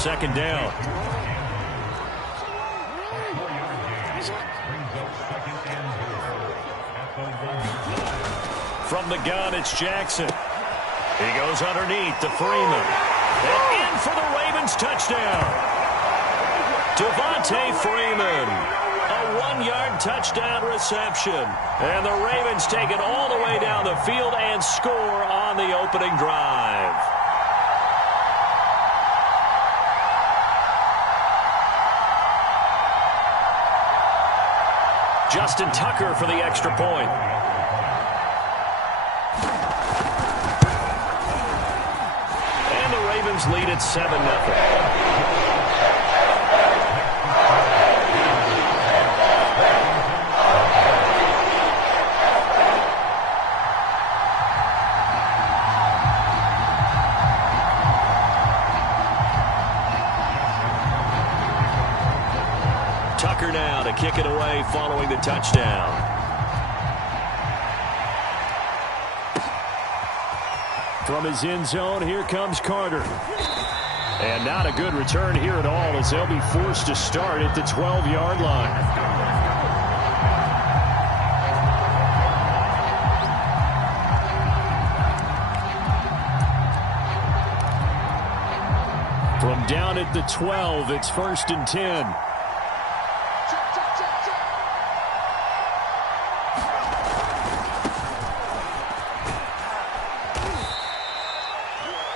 second down. From the gun, it's Jackson. He goes underneath to Freeman. And in for the Ravens touchdown. Devontae Freeman. A 1-yard touchdown reception. And the Ravens take it all the way down the field and score on the opening drive. Justin Tucker for the extra point. And the Ravens lead at 7-0. Tucker now to kick it away following the touchdown. From his end zone, here comes Carter. And not a good return here at all as they'll be forced to start at the 12-yard line. From down at the 12, it's 1st and 10.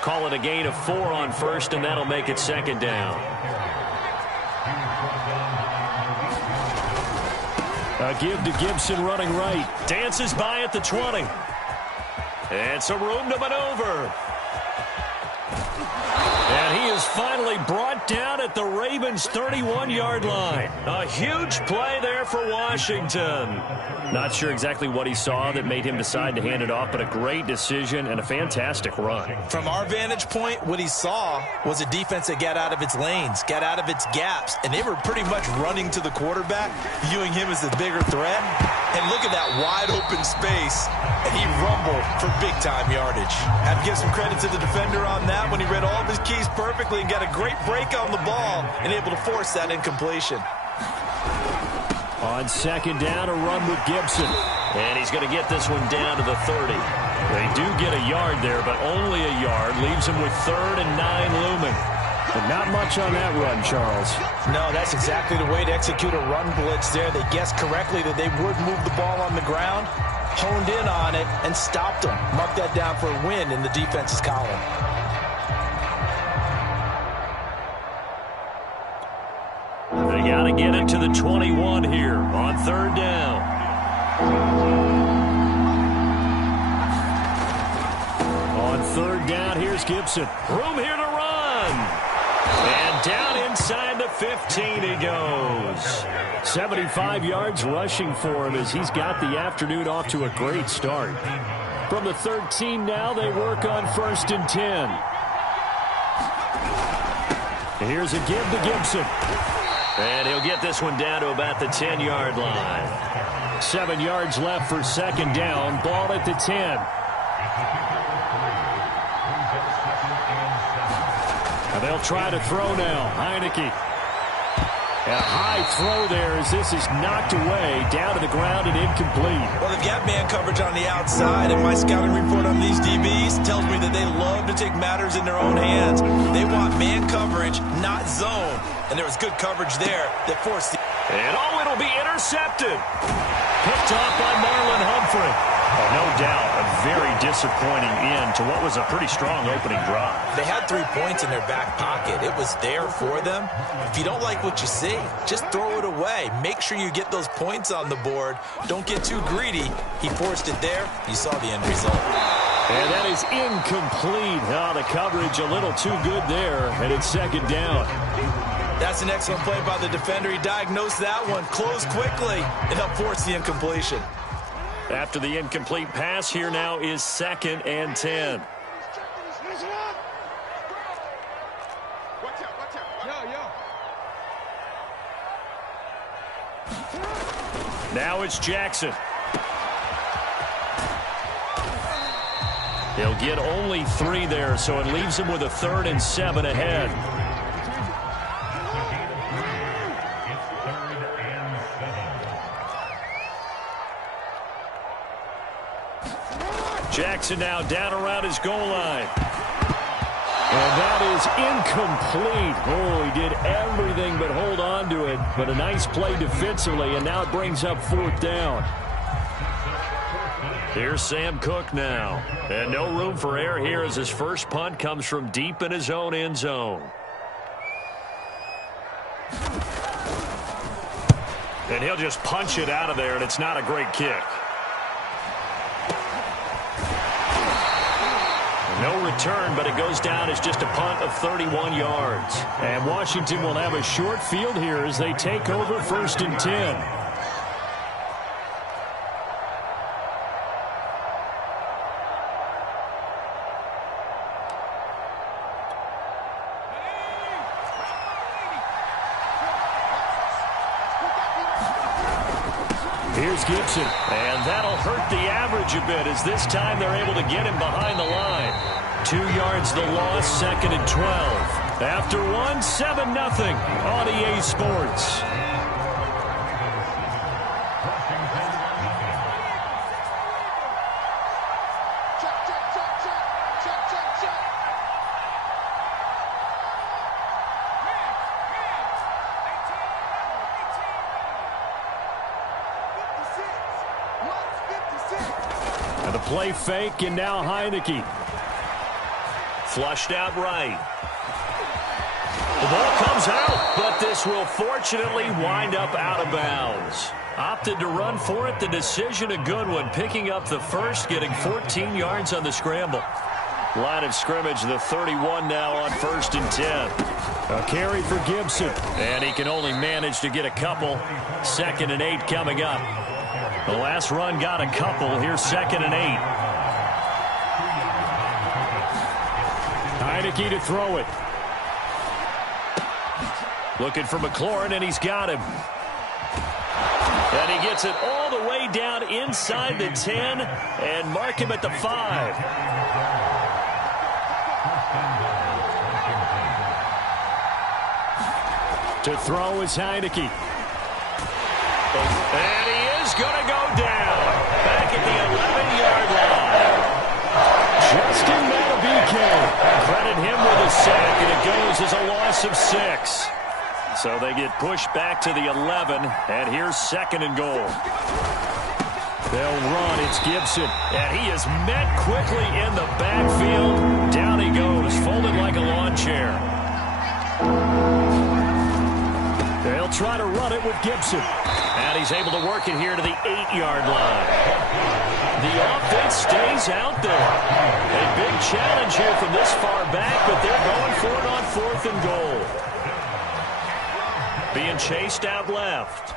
Call it a gain of 4 on first, and that'll make it second down. A give to Gibson running right. Dances by at the 20. And some room to maneuver. And he is finally brought down at the Ravens' 31-yard line. A huge play there for Washington. Not sure exactly what he saw that made him decide to hand it off, but a great decision and a fantastic run. From our vantage point, what he saw was a defense that got out of its lanes, got out of its gaps, and they were pretty much running to the quarterback, viewing him as the bigger threat. And look at that wide open space, and he rumbled for big-time yardage. I have to give some credit to the defender on that when he read all of his keys perfectly and got a great break on the ball and able to force that incompletion. On second down, a run with Gibson. And he's going to get this one down to the 30. They do get a yard there, but only a yard. Leaves him with 3rd and 9 looming. But not much on that run, Charles. No, that's exactly the way to execute a run blitz there. They guessed correctly that they would move the ball on the ground, honed in on it, and stopped them. Mark that down for a win in the defense's column. They got to get it to the 21 here on 3rd down. On 3rd down, here's Gibson. Room here to run. And down inside the 15 he goes. 75 yards rushing for him as he's got the afternoon off to a great start. From the 13 now, they work on 1st and 10. Here's a give to Gibson. And he'll get this one down to about the 10-yard line. 7 yards left for second down. Ball at the 10. And they'll try to throw now. Heineke. And a high throw there as this is knocked away, down to the ground and incomplete. Well, they've got man coverage on the outside, and my scouting report on these DBs tells me that they love to take matters in their own hands. They want man coverage, not zone. And there was good coverage there that forced the... And it'll be intercepted. Picked off by Marlon Humphrey. No doubt, a very disappointing end to what was a pretty strong opening drive. They had 3 points in their back pocket. It was there for them. If you don't like what you see, just throw it away. Make sure you get those points on the board. Don't get too greedy. He forced it there. You saw the end result. And that is incomplete. The coverage a little too good there, and it's second down. That's an excellent play by the defender. He diagnosed that one, closed quickly, and helped force the incompletion. After the incomplete pass, here now is 2nd and 10. Now it's Jackson. He'll get only 3 there, so it leaves him with a 3rd and 7 ahead. Jackson now down around his goal line. And that is incomplete. Oh, he did everything but hold on to it. But a nice play defensively, and now it brings up 4th down. Here's Sam Cook now. And no room for error here as his first punt comes from deep in his own end zone. And he'll just punch it out of there, and it's not a great kick. No return, but it goes down as just a punt of 31 yards. And Washington will have a short field here as they take over 1st and 10. Here's Gibson, and that'll hurt the average a bit as this time they're able to get him behind the line. 2 yards the loss, 2nd and 12. After 1, 7-0 on EA Sports. The play fake, and now Heineke. Flushed out right. The ball comes out, but this will fortunately wind up out of bounds. Opted to run for it. The decision a good one. Picking up the first, getting 14 yards on the scramble. Line of scrimmage, the 31 now on 1st and 10. A carry for Gibson. And he can only manage to get a couple. 2nd and 8 coming up. The last run got a couple. Here's 2nd and 8. Heineke to throw it. Looking for McLaurin, and he's got him. And he gets it all the way down inside the 10 and mark him at the 5. To throw is Heineke. And he is going to go down. Back at the 11-yard line. Justin Matabike. Credit him with a sack, and it goes as a loss of 6. So they get pushed back to the 11, and here's 2nd and goal. They'll run. It's Gibson, and he is met quickly in the backfield. Down he goes, folded like a lawn chair. They'll try to run it with Gibson. And he's able to work it here to the 8-yard line. The offense stays out there. A big challenge here from this far back, but they're going for it on 4th and goal. Being chased out left.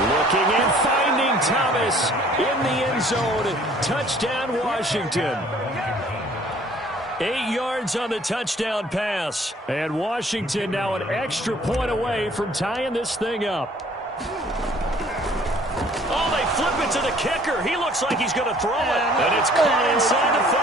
Looking and finding Thomas in the end zone. Touchdown, Washington. 8 yards on the touchdown pass. And Washington now an extra point away from tying this thing up. Oh, they flip it to the kicker. He looks like he's going to throw it. And it's caught inside the 5.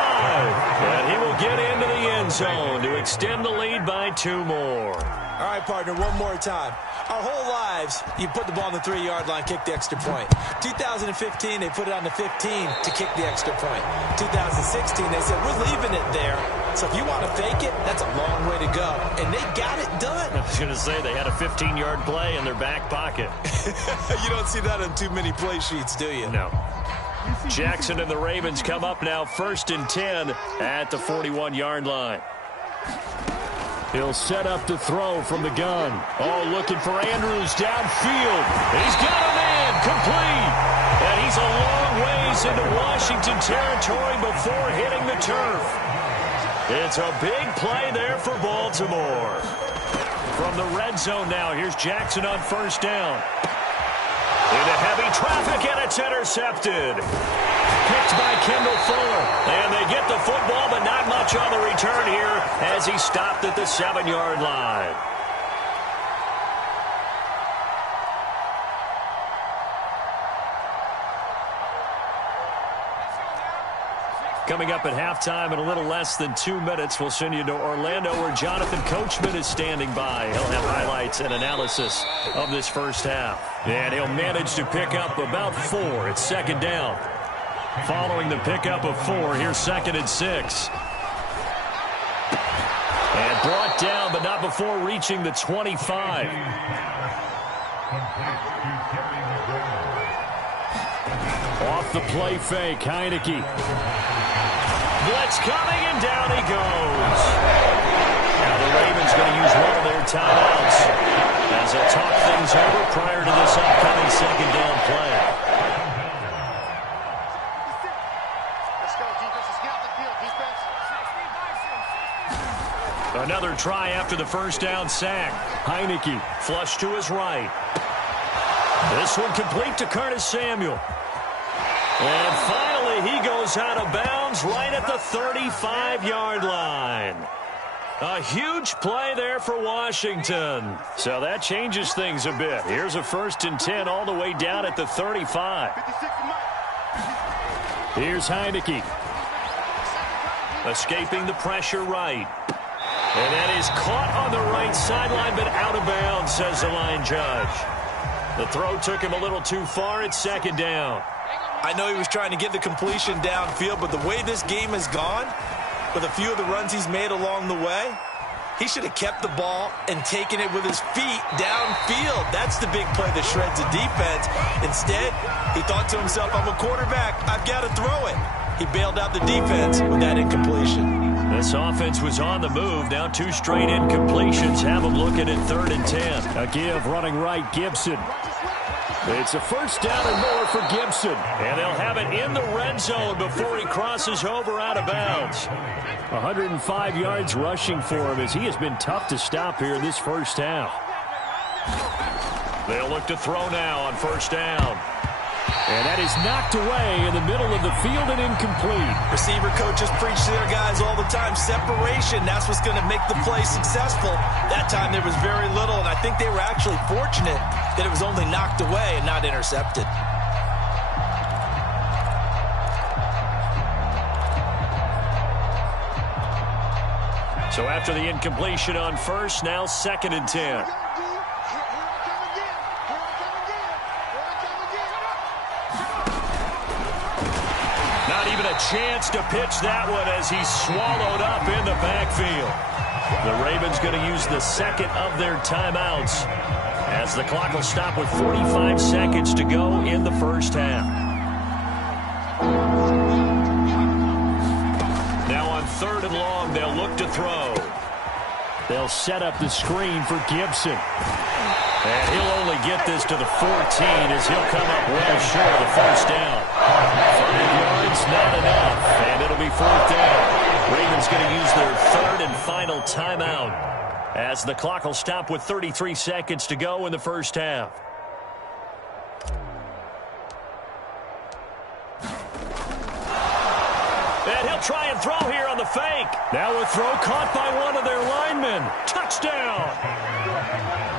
And he will get into the end zone to extend the lead by 2 more. All right, partner, one more time. Our whole lives, you put the ball on the 3-yard line, kick the extra point. 2015, they put it on the 15 to kick the extra point. 2016, they said, we're leaving it there. So if you want to fake it, that's a long way to go. And they got it done. I was going to say, they had a 15-yard play in their back pocket. You don't see that on too many play sheets, do you? No. Jackson and the Ravens come up now 1st and 10 at the 41-yard line. He'll set up to throw from the gun. Oh, looking for Andrews downfield. He's got a man complete. And he's a long ways into Washington territory before hitting the turf. It's a big play there for Baltimore. From the red zone now, here's Jackson on 1st down. Into heavy traffic, and it's intercepted. Picked by Kendall Fuller. And they get the football, but not much on the return here as he stopped at the 7-yard line. Coming up at halftime in a little less than 2 minutes, we'll send you to Orlando where Jonathan Coachman is standing by. He'll have highlights and analysis of this first half. And he'll manage to pick up about 4. It's 2nd down. following the pickup of 4. Here's 2nd and 6. And brought down, but not before reaching the 25. Off the play fake, Heineke. Blitz coming, and down he goes. Now the Ravens going to use one of their timeouts as they talk things over prior to this upcoming 2nd down play. Let's go, defense. Let's get out the field, defense. Another try after the 1st down sack. Heineke flush to his right. This one complete to Curtis Samuel. And finally, he goes out of bounds right at the 35-yard line. A huge play there for Washington. So that changes things a bit. Here's a 1st and 10 all the way down at the 35. Here's Heineke. Escaping the pressure right. And that is caught on the right sideline, but out of bounds, says the line judge. The throw took him a little too far. It's 2nd down. I know he was trying to get the completion downfield, but the way this game has gone, with a few of the runs he's made along the way, he should have kept the ball and taken it with his feet downfield. That's the big play that shreds the defense. Instead, he thought to himself, I'm a quarterback, I've got to throw it. He bailed out the defense with that incompletion. This offense was on the move. Now 2 straight incompletions have them looking at 3rd and 10. A give running right, Gibson. It's a 1st down and more for Gibson. And they'll have it in the red zone before he crosses over out of bounds. 105 yards rushing for him as he has been tough to stop here in this 1st half. They'll look to throw now on 1st down. And that is knocked away in the middle of the field and incomplete. Receiver coaches preach to their guys all the time. Separation, that's what's going to make the play successful. That time there was very little, and I think they were actually fortunate that it was only knocked away and not intercepted. So after the incompletion on 1st, now 2nd and 10. Chance to pitch that one as he's swallowed up in the backfield. The Ravens going to use the 2nd of their timeouts as the clock will stop with 45 seconds to go in the 1st half. Now on 3rd and long, they'll look to throw. They'll set up the screen for Gibson. And he'll only get this to the 14 as he'll come up well short of the 1st down. 5 yards, not enough, and it'll be 4th down. Ravens going to use their 3rd and final timeout as the clock will stop with 33 seconds to go in the 1st half. And he'll try and throw here on the fake. Now a throw caught by one of their linemen. Touchdown!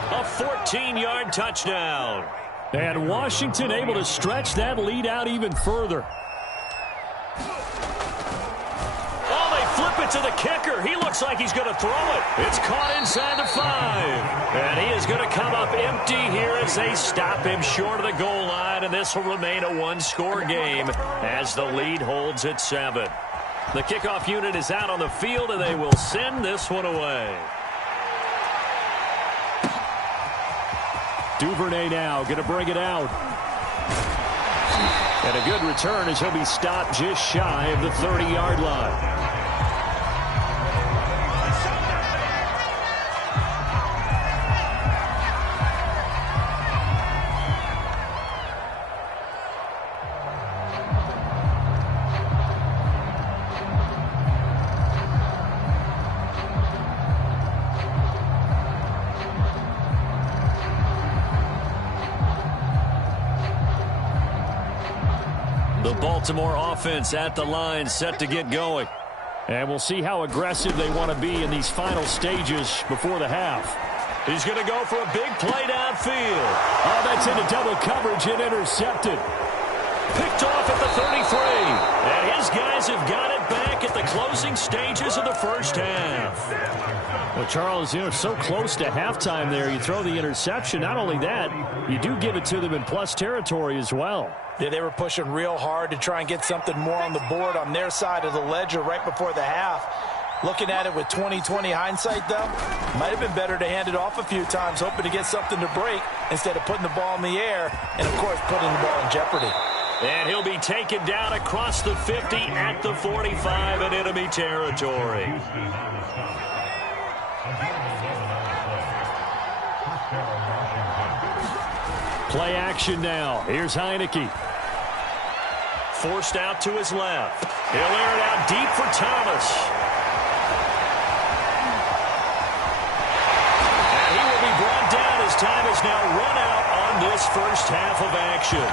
A 14-yard touchdown. And Washington able to stretch that lead out even further. Oh, they flip it to the kicker. He looks like he's going to throw it. It's caught inside the 5. And he is going to come up empty here as they stop him short of the goal line. And this will remain a 1-score game as the lead holds at 7. The kickoff unit is out on the field, and they will send this one away. Duvernay now going to bring it out. And a good return as he'll be stopped just shy of the 30-yard line. Baltimore offense at the line, set to get going. And we'll see how aggressive they want to be in these final stages before the half. He's going to go for a big play downfield. Oh, that's into double coverage and intercepted. Picked off at the 33. And his guys have got it back at the closing stages of the first half. Well, Charles, so close to halftime there. You throw the interception. Not only that, you do give it to them in plus territory as well. Yeah, they were pushing real hard to try and get something more on the board on their side of the ledger right before the half. Looking at it with 20/20 hindsight, though, might have been better to hand it off a few times, hoping to get something to break instead of putting the ball in the air and, of course, putting the ball in jeopardy. And he'll be taken down across the 50 at the 45 in enemy territory. Play action now. Here's Heineke. Forced out to his left. He'll air it out deep for Thomas. And he will be brought down as time is now run out on this first half of action.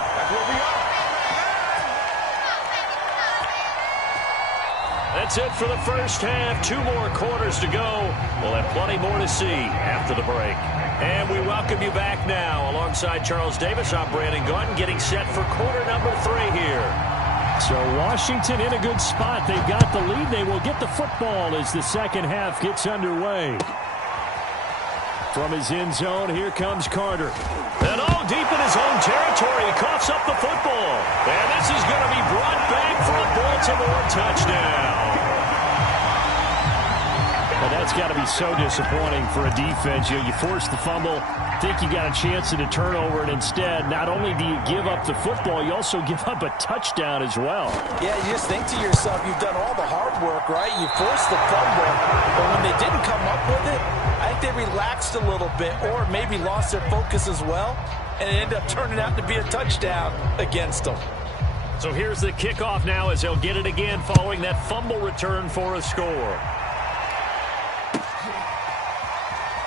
That's it for the first half. 2 more quarters to go. We'll have plenty more to see after the break. And we welcome you back now. Alongside Charles Davis, I'm Brandon Gaudin, getting set for quarter number 3 here. So Washington in a good spot. They've got the lead. They will get the football as the second half gets underway. From his end zone, here comes Carter. And deep in his own territory, he coughs up the football. And this is going to be brought back for a Baltimore touchdown. Well, that's got to be so disappointing for a defense. You force the fumble, think you got a chance at a turnover, and instead, not only do you give up the football, you also give up a touchdown as well. Yeah, you just think to yourself, you've done all the hard work, right? You forced the fumble, but when they didn't come up with it, I think they relaxed a little bit or maybe lost their focus as well, and it ended up turning out to be a touchdown against them. So here's the kickoff now as they'll get it again following that fumble return for a score.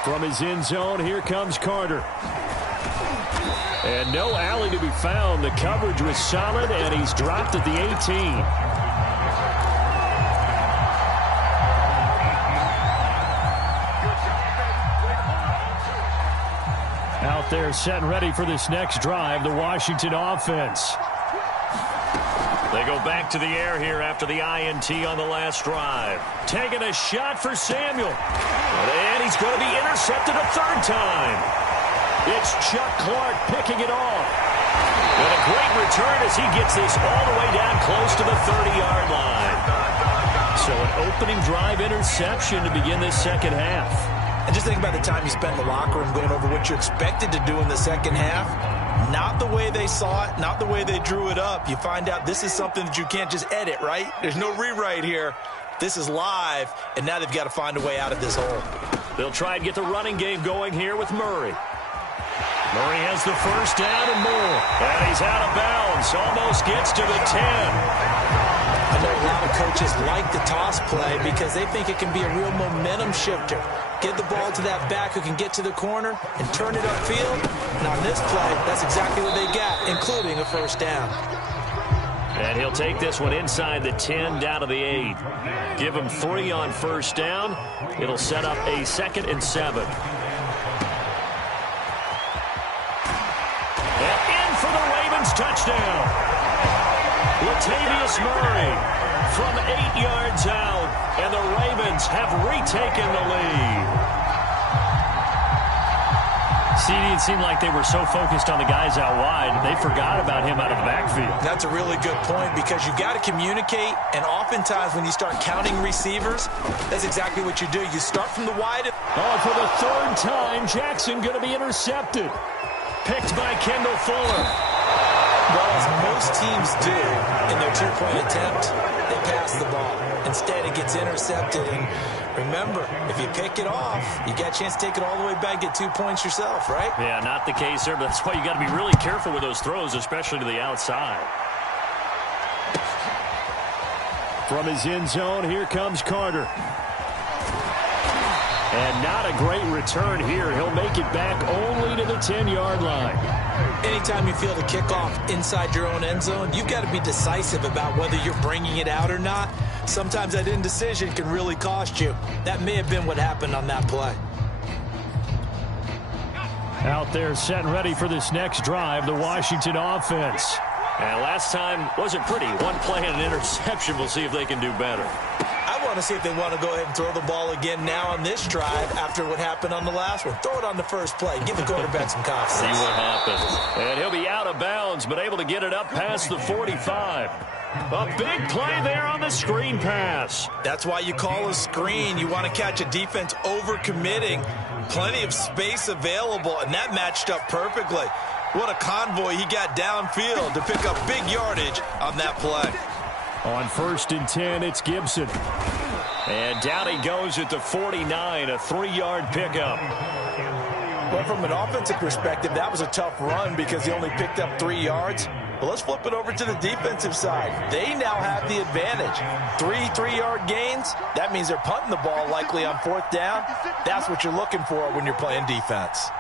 From his end zone, here comes Carter. And no alley to be found. The coverage was solid, and he's dropped at the 18. Out there set and ready for this next drive, the Washington offense. They go back to the air here after the INT on the last drive. Taking a shot for Samuel. And he's going to be intercepted a third time. It's Chuck Clark picking it off. And a great return as he gets this all the way down close to the 30-yard line. So an opening drive interception to begin this second half. And just think about the time you spent in the locker room going over what you expected to do in the second half. Not the way they saw it, not the way they drew it up. You find out this is something that you can't just edit, right? There's no rewrite here. This is live, and now they've got to find a way out of this hole. They'll try and get the running game going here with Murray. Murray has the first down and more. And he's out of bounds. Almost gets to the 10. I know a lot of coaches like the toss play because they think it can be a real momentum shifter. Get the ball to that back who can get to the corner and turn it upfield. And on this play, that's exactly what they got, including a first down. And he'll take this one inside the 10 down to the 8. Give him 3 on first down. It'll set up a 2nd and 7. And in for the Ravens touchdown. Latavius Murray from 8 yards out, and the Ravens have retaken the lead. It seemed like they were so focused on the guys out wide, they forgot about him out of the backfield. That's a really good point because you've got to communicate, and oftentimes when you start counting receivers, that's exactly what you do. You start from the wide. Oh, for the 3rd time, Jackson going to be intercepted. Picked by Kendall Fuller. Well, as most teams do in their 2-point attempt, they pass the ball. Instead, it gets intercepted. And remember, if you pick it off, you got a chance to take it all the way back, get 2 points yourself, right? Yeah, not the case there, but that's why you got to be really careful with those throws, especially to the outside. From his end zone, here comes Carter. And not a great return here. He'll make it back only to the 10-yard line. Anytime you feel the kickoff inside your own end zone, you've got to be decisive about whether you're bringing it out or not. Sometimes that indecision can really cost you. That may have been what happened on that play. Out there set and ready for this next drive, the Washington offense. And last time wasn't pretty. One play and an interception. We'll see if they can do better. I want to see if they want to go ahead and throw the ball again now on this drive after what happened on the last one. Throw it on the first play. Give the quarterback some confidence. See what happens. And he'll be out of bounds, but able to get it up past the 45. A big play there on the screen pass. That's why you call a screen. You want to catch a defense over-committing. Plenty of space available, and that matched up perfectly. What a convoy he got downfield to pick up big yardage on that play. On 1st and 10, it's Gibson. And down he goes at the 49, a 3-yard pickup. Well, from an offensive perspective, that was a tough run because he only picked up 3 yards. But let's flip it over to the defensive side. They now have the advantage. 3-3-yard gains, that means they're punting the ball likely on 4th down. That's what you're looking for when you're playing defense.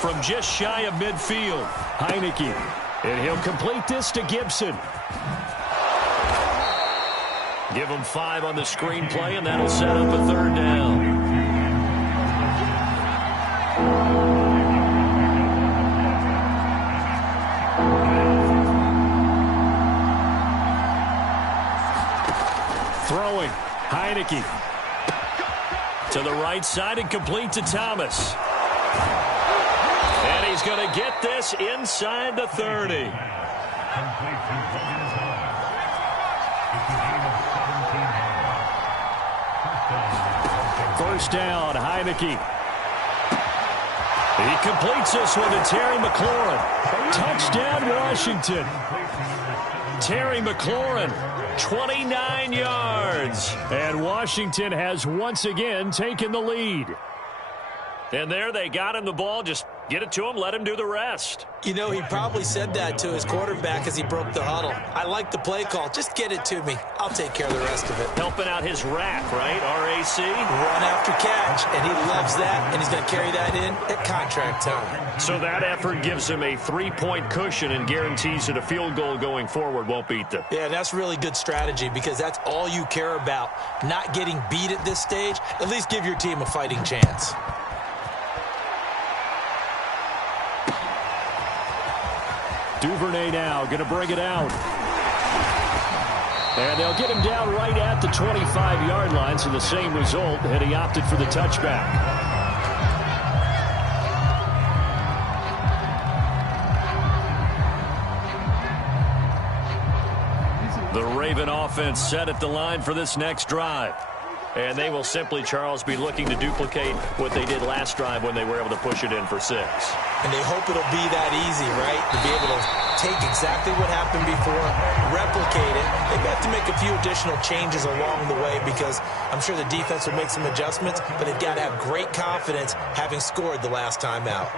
From just shy of midfield, Heineke. And he'll complete this to Gibson. Give him 5 on the screenplay, and that'll set up a 3rd down. Throwing, Heineke. To the right side and complete to Thomas. And he's going to get this inside the 30. First down, Heineke. He completes this one to Terry McLaurin. Touchdown, Washington. Terry McLaurin, 29 yards. And Washington has once again taken the lead. And there they got him the ball. Just get it to him, let him do the rest. You know, he probably said that to his quarterback as he broke the huddle. I like the play call. Just get it to me. I'll take care of the rest of it. Helping out his rack, right? RAC? Run after catch, and he loves that, and he's going to carry that in at contract time. So that effort gives him a 3-point cushion and guarantees that a field goal going forward won't beat them. Yeah, that's really good strategy because that's all you care about. Not getting beat at this stage. At least give your team a fighting chance. Duvernay now going to bring it out. And they'll get him down right at the 25-yard line, so the same result, and he opted for the touchback. The Raven offense set at the line for this next drive. And they will simply, Charles, be looking to duplicate what they did last drive when they were able to push it in for 6. And they hope it'll be that easy, right? To be able to take exactly what happened before, replicate it. They may have to make a few additional changes along the way because I'm sure the defense will make some adjustments, but they've got to have great confidence having scored the last time out.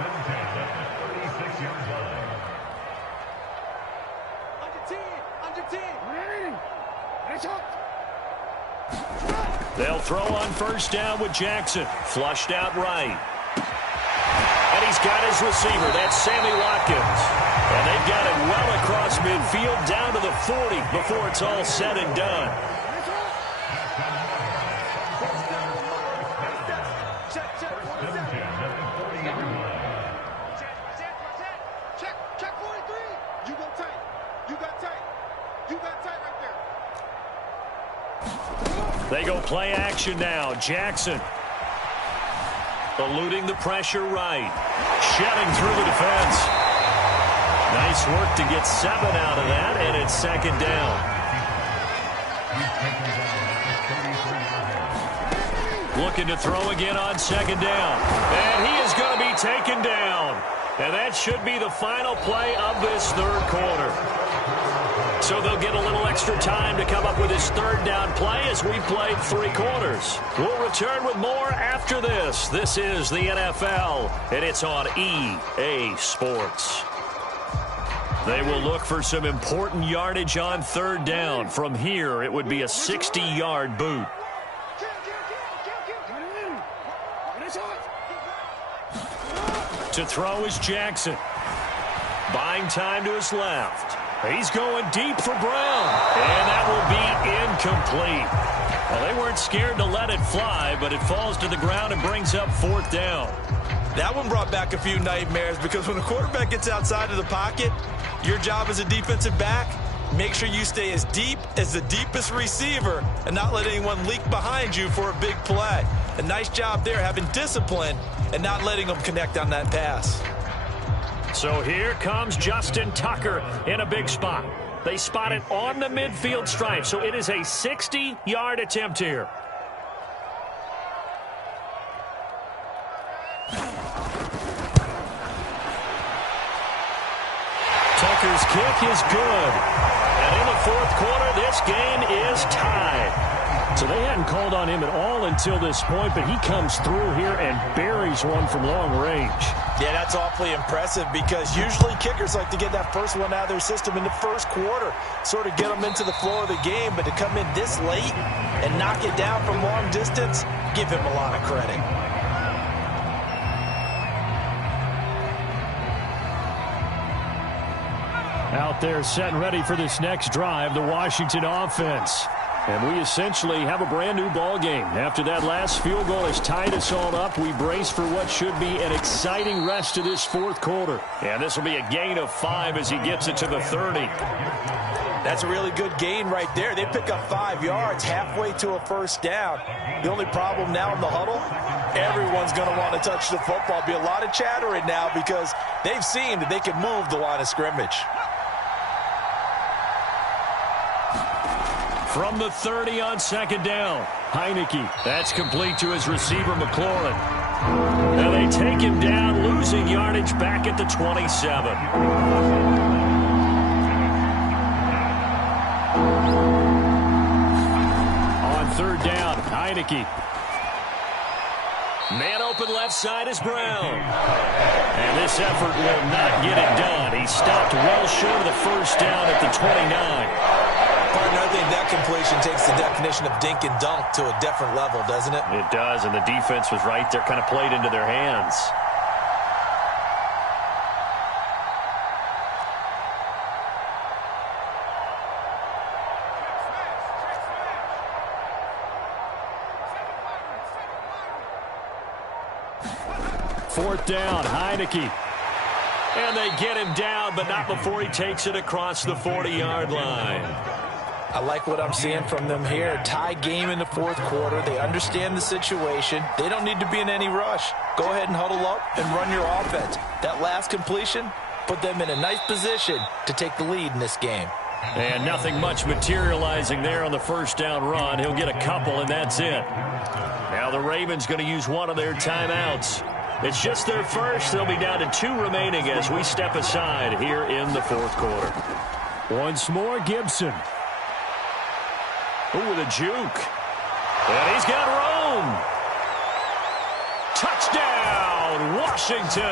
They'll throw on first down with Jackson. Flushed out right. And he's got his receiver. That's Sammy Watkins. And they've got it well across midfield down to the 40 before it's all said and done. Check 43. You go tight. You got tight. You got tight right there. They go play action now. Jackson eluding the pressure right. Shedding through the defense. Nice work to get 7 out of that, and it's 2nd down. Looking to throw again on 2nd down. And he is going to be taken down. And that should be the final play of this 3rd quarter. So they'll get a little extra time to come up with his 3rd down play as we played 3 quarters. We'll return with more after this. This is the NFL, and it's on EA Sports. They will look for some important yardage on 3rd down. From here, it would be a 60-yard boot. To throw is Jackson. Buying time to his left. He's going deep for Brown. And that will be incomplete. Well, they weren't scared to let it fly, but it falls to the ground and brings up 4th down. That one brought back a few nightmares because when a quarterback gets outside of the pocket, your job as a defensive back, make sure you stay as deep as the deepest receiver and not let anyone leak behind you for a big play. A nice job there having discipline and not letting them connect on that pass. So here comes Justin Tucker in a big spot. They spot it on the midfield stripe, so it is a 60-yard attempt here. Tucker's kick is good. And in the 4th quarter, this game is tied. So they hadn't called on him at all until this point, but he comes through here and buries one from long range. Yeah, that's awfully impressive because usually kickers like to get that first one out of their system in the 1st quarter, sort of get them into the flow of the game, but to come in this late and knock it down from long distance, give him a lot of credit. Out there set and ready for this next drive, the Washington offense. And we essentially have a brand new ball game. After that last field goal has tied us all up, we brace for what should be an exciting rest to this 4th quarter. And this will be a gain of 5 as he gets it to the 30. That's a really good gain right there. They pick up 5 yards halfway to a 1st down. The only problem now in the huddle, everyone's going to want to touch the football. Be a lot of chattering now because they've seen that they can move the line of scrimmage. From the 30 on 2nd down, Heineke. That's complete to his receiver, McLaurin. Now they take him down, losing yardage back at the 27. On 3rd down, Heineke. Man open left side is Brown. And this effort will not get it done. He stopped well short of the 1st down at the 29. Partner, I think that completion takes the definition of dink and dunk to a different level, doesn't it? It does, and the defense was right there, kind of played into their hands. Fourth down, Heineke. And they get him down, but not before he takes it across the 40-yard line. I like what I'm seeing from them here. Tie game in the 4th quarter. They understand the situation. They don't need to be in any rush. Go ahead and huddle up and run your offense. That last completion put them in a nice position to take the lead in this game. And nothing much materializing there on the 1st down run. He'll get a couple, and that's it. Now the Ravens going to use one of their timeouts. It's just their first. They'll be down to 2 remaining as we step aside here in the 4th quarter. Once more, Gibson. Ooh, with a juke. And he's got room. Touchdown, Washington.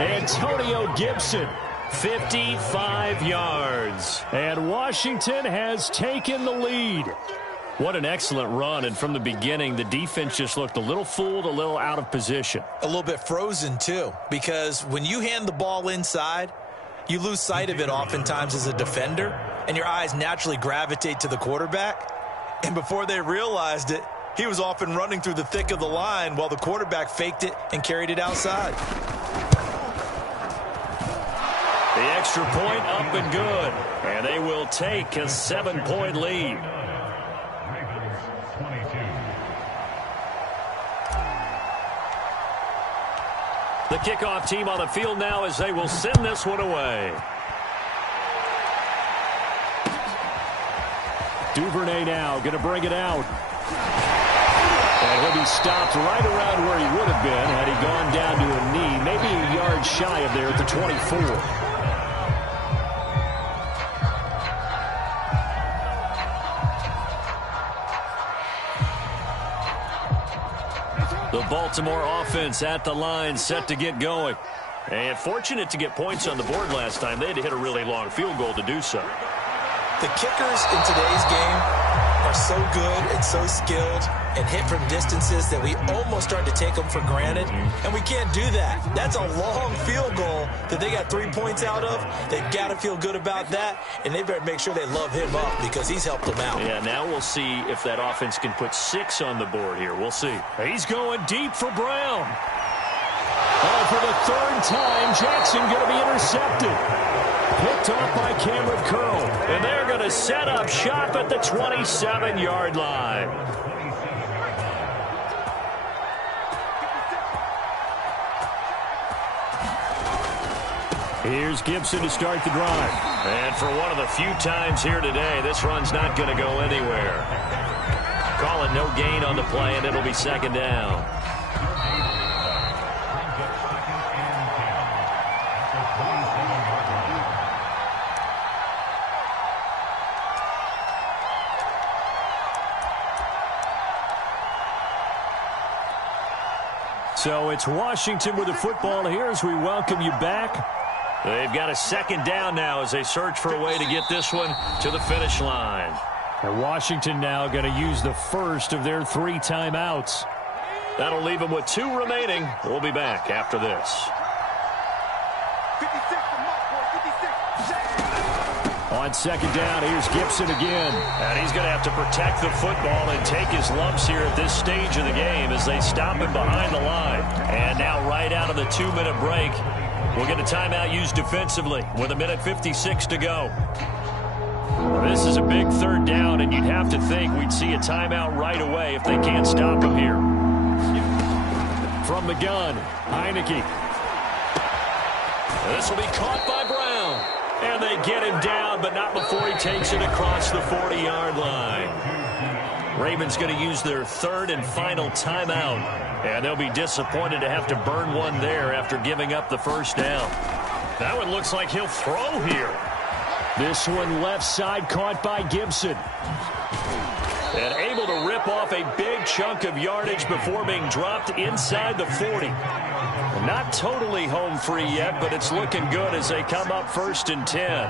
Antonio Gibson, 55 yards. And Washington has taken the lead. What an excellent run, and from the beginning, the defense just looked a little fooled, a little out of position. A little bit frozen, too, because when you hand the ball inside, you lose sight of it oftentimes as a defender, and your eyes naturally gravitate to the quarterback. And before they realized it, he was off and running through the thick of the line while the quarterback faked it and carried it outside. The extra point up and good, and they will take a 7-point lead. The kickoff team on the field now as they will send this one away. Duvernay now going to bring it out. And he'll be stopped right around where he would have been had he gone down to a knee, maybe a yard shy of there at the 24. The Baltimore offense at the line, set to get going. And fortunate to get points on the board last time. They had to hit a really long field goal to do so. The kickers in today's game are so so good and so skilled and hit from distances that we almost start to take them for granted, and we can't do that. That's a long field goal that they got 3 points out of. They've got to feel good about that, and they better make sure they love him up because he's helped them out. Yeah, now we'll see if that offense can put 6 on the board here. We'll see. He's going deep for Brown. Oh, for the third time, Jackson going to be intercepted. Picked off by Cameron Curl. And they're going to set up shop at the 27-yard line. Here's Gibson to start the drive. And for one of the few times here today, this run's not going to go anywhere. Call it no gain on the play, and it'll be second down. So it's Washington with the football here as we welcome you back. They've got a second down now as they search for a way to get this one to the finish line. And Washington now going to use the first of their 3 timeouts. That'll leave them with 2 remaining. We'll be back after this. 56 to Mark, boy, 56. On second down, here's Gibson again. And he's going to have to protect the football and take his lumps here at this stage of the game as they stop him behind the line. And now right out of the 2-minute break, we'll get a timeout used defensively with 1:56 to go. This is a big third down, and you'd have to think we'd see a timeout right away if they can't stop him here. From the gun, Heineke. This will be caught by Brown. And they get him down, but not before he takes it across the 40-yard line. Ravens going to use their 3rd and final timeout. And they'll be disappointed to have to burn one there after giving up the first down. That one looks like he'll throw here. This one left side caught by Gibson. And able to rip off a big chunk of yardage before being dropped inside the 40. Not totally home free yet, but it's looking good as they come up 1st and 10.